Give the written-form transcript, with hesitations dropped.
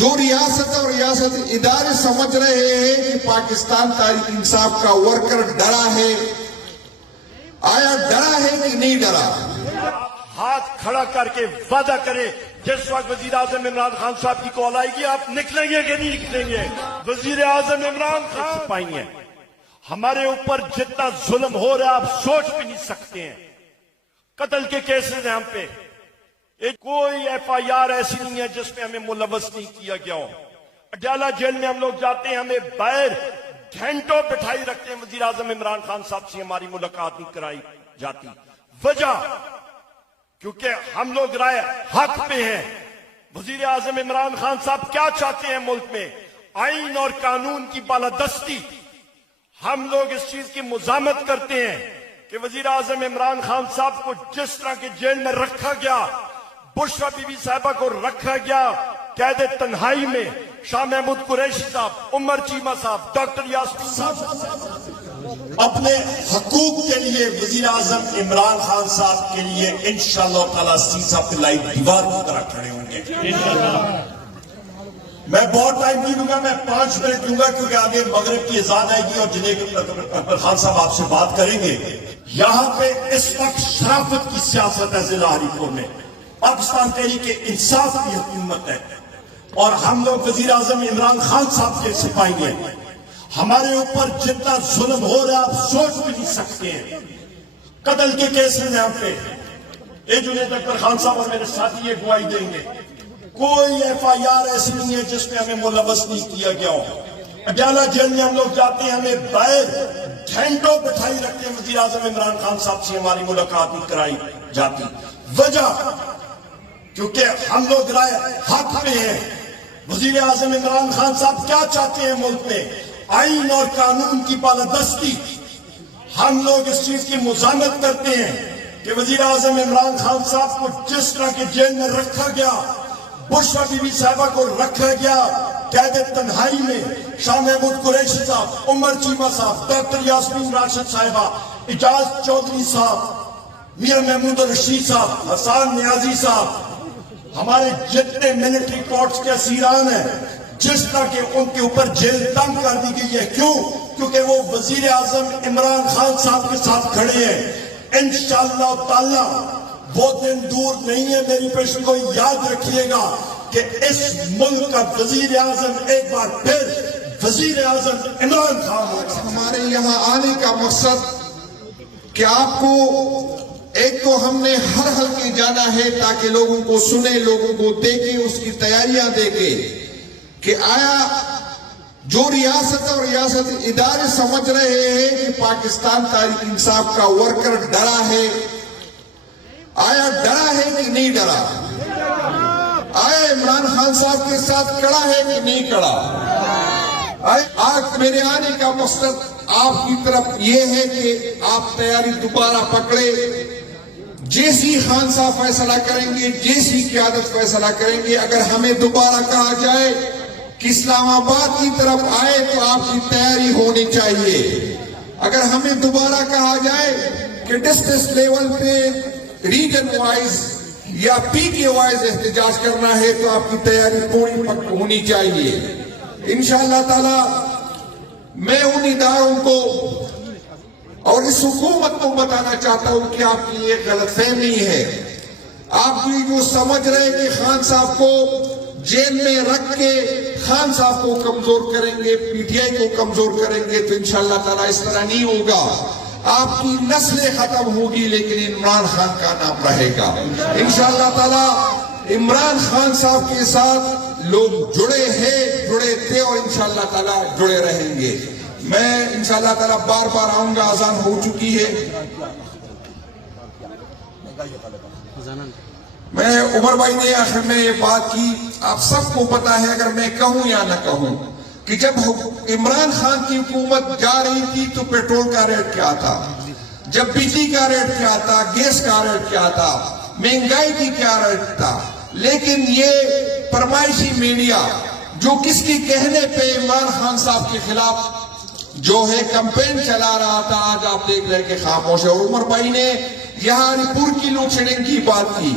جو ریاست اور ریاست ادارے سمجھ رہے ہیں کہ پاکستان تحریک انصاف کا ورکر ڈرا ہے، آیا ڈرا ہے کہ نہیں ڈرا؟ ہاتھ کھڑا کر کے وعدہ کریں جس وقت وزیر اعظم عمران خان صاحب کی کال آئے گی آپ نکلیں گے کہ نہیں نکلیں گے؟ وزیر اعظم عمران خان سپاہی ہیں، ہمارے اوپر جتنا ظلم ہو رہا ہے آپ سوچ بھی نہیں سکتے ہیں۔ قتل کے کیسز ہیں ہم پہ، کوئی ایف آئی آر ایسی نہیں ہے جس میں ہمیں ملوث نہیں کیا گیا ہو۔ اڈیالہ جیل میں ہم لوگ جاتے ہیں، ہمیں باہر گھنٹوں بٹھائی رکھتے ہیں، وزیر اعظم عمران خان صاحب سے ہماری ملاقات نہیں کرائی جاتی۔ وجہ کیونکہ ہم لوگ رائے حق پہ ہیں۔ وزیر اعظم عمران خان صاحب کیا چاہتے ہیں ملک میں؟ آئین اور قانون کی بالادستی۔ ہم لوگ اس چیز کی مزاحمت کرتے ہیں کہ وزیر اعظم عمران خان صاحب کو جس طرح کے جیل میں رکھا گیا، بشرا بی بی صاحبہ کو رکھا گیا قید تنہائی میں، شاہ محمود قریشی صاحب، عمر چیمہ صاحب، ڈاکٹر یاسمین صاحب، اپنے حقوق کے لیے وزیر اعظم عمران خان صاحب کے لیے انشاءاللہ تعالیٰ سیسا پہ لائی دیوار کی طرح کھڑے ہوں گے۔ میں بہت ٹائم نہیں دوں گا، میں 5 منٹ دوں گا کیونکہ آگے مغرب کی اذان آئے گی اور جنید اکبر خان صاحب آپ سے بات کریں گے۔ یہاں پہ اس وقت شرافت کی سیاست ہے ضلع ہری پور میں، پاکستان تحریک انصاف کی حکومت ہے اور ہم لوگ وزیر اعظم عمران خان صاحب کے سپاہی ہیں۔ ہمارے اوپر جتنا ظلم ہو رہا ہے آپ سوچ بھی نہیں سکتے ہیں۔ قتل کے کیسز ہیں ہم پہ، جنید اکبر خان صاحب اور میرے ساتھی یہ گواہی دیں گے، کوئی ایف آئی آر ایسی نہیں ہے جس میں ہمیں ملوث نہیں کیا گیا ہو۔ اڈیالہ جیل میں ہم لوگ جاتے ہیں، ہمیں باہر گھنٹوں بٹھائی رکھتے ہیں، وزیر اعظم عمران خان صاحب سے ہماری ملاقات نہیں کرائی جاتی۔ وجہ کیونکہ ہم لوگ رائے حق میں ہیں۔ وزیر اعظم عمران خان صاحب کیا چاہتے ہیں ملک میں؟ آئین اور قانون کی بالادستی۔ ہم لوگ اس چیز کی مزاحمت کرتے ہیں کہ وزیر اعظم عمران خان صاحب کو جس طرح کے جیل میں رکھا گیا، بشرا بی بی صاحبہ کو رکھا گیا قید تنہائی میں، شاہ محمود قریشی صاحب، عمر چیمہ صاحب، ڈاکٹر یاسمین راشد صاحبہ، اعجاز چودھری صاحب، میاں محمود الرشید صاحب، حسان نیازی صاحب، ہمارے جتنے ملٹری کورٹس کے اسیران ہیں، جس طرح کے ان کے اوپر جیل تنگ کر دی گئی ہے۔ کیوں؟ کیونکہ وہ وزیر اعظم عمران خان صاحب کے ساتھ کھڑے ہیں۔ انشاءاللہ تعالی وہ دن دور نہیں ہے، میری پیشن کو یاد رکھیے گا کہ اس ملک کا وزیر اعظم ایک بار پھر وزیر اعظم عمران خان ہوگا۔ ہمارے یہاں آنے کا مقصد کہ آپ کو ایک تو ہم نے ہر حلقے جانا ہے تاکہ لوگوں کو سنے، لوگوں کو دیکھیں، اس کی تیاریاں دیکھیں کہ آیا جو ریاست اور ریاست ادارے سمجھ رہے ہیں کہ پاکستان تحریک انصاف کا ورکر ڈرا ہے، آیا ڈرا ہے کہ نہیں ڈرا؟ آیا عمران خان صاحب کے ساتھ کڑا ہے کہ نہیں کڑا؟ آج میرے آنے کا مقصد آپ کی طرف یہ ہے کہ آپ تیاری دوبارہ پکڑے۔ جیسی خان صاحب فیصلہ کریں گے، جیسی قیادت فیصلہ کریں گے، اگر ہمیں دوبارہ کہا جائے کہ اسلام آباد کی طرف آئے تو آپ کی تیاری ہونی چاہیے۔ اگر ہمیں دوبارہ کہا جائے کہ ڈسٹرکٹ لیول پہ ریجن وائز یا پی کے وائز احتجاج کرنا ہے تو آپ کی تیاری پوری پک ہونی چاہیے۔ انشاءاللہ تعالی میں ان اداروں کو اور اس حکومت کو بتانا چاہتا ہوں کہ آپ کی یہ غلط فہمی ہے۔ آپ بھی جو سمجھ رہے کہ خان صاحب کو جیل میں رکھ کے خان صاحب کو کمزور کریں گے، پی ٹی آئی کو کمزور کریں گے، تو انشاءاللہ تعالی اس طرح نہیں ہوگا۔ آپ کی نسلیں ختم ہوگی لیکن عمران خان کا نام رہے گا۔ انشاءاللہ تعالی عمران خان صاحب کے ساتھ لوگ جڑے ہیں، جڑے تھے اور انشاءاللہ تعالی جڑے رہیں گے۔ میں انشاءاللہ تعالی بار بار آؤں گا، اذان ہو چکی ہے۔ میں عمر بھائی نے آخر میں یہ بات کی، آپ سب کو پتا ہے، اگر میں کہوں یا نہ کہوں، کہ جب عمران خان کی حکومت جا رہی تھی تو پیٹرول کا ریٹ کیا تھا، جب بجلی کا ریٹ کیا تھا، گیس کا ریٹ کیا تھا، مہنگائی کی کیا ریٹ تھا۔ لیکن یہ فرمائشی میڈیا جو کس کی کہنے پہ عمران خان صاحب کے خلاف جو ہے کمپین چلا رہا تھا، آج آپ دیکھ رہے کہ خاموش ہے۔ اور عمر بھائی نے یہاں ہری پور کی لوڈ شیڈنگ کی بات کی،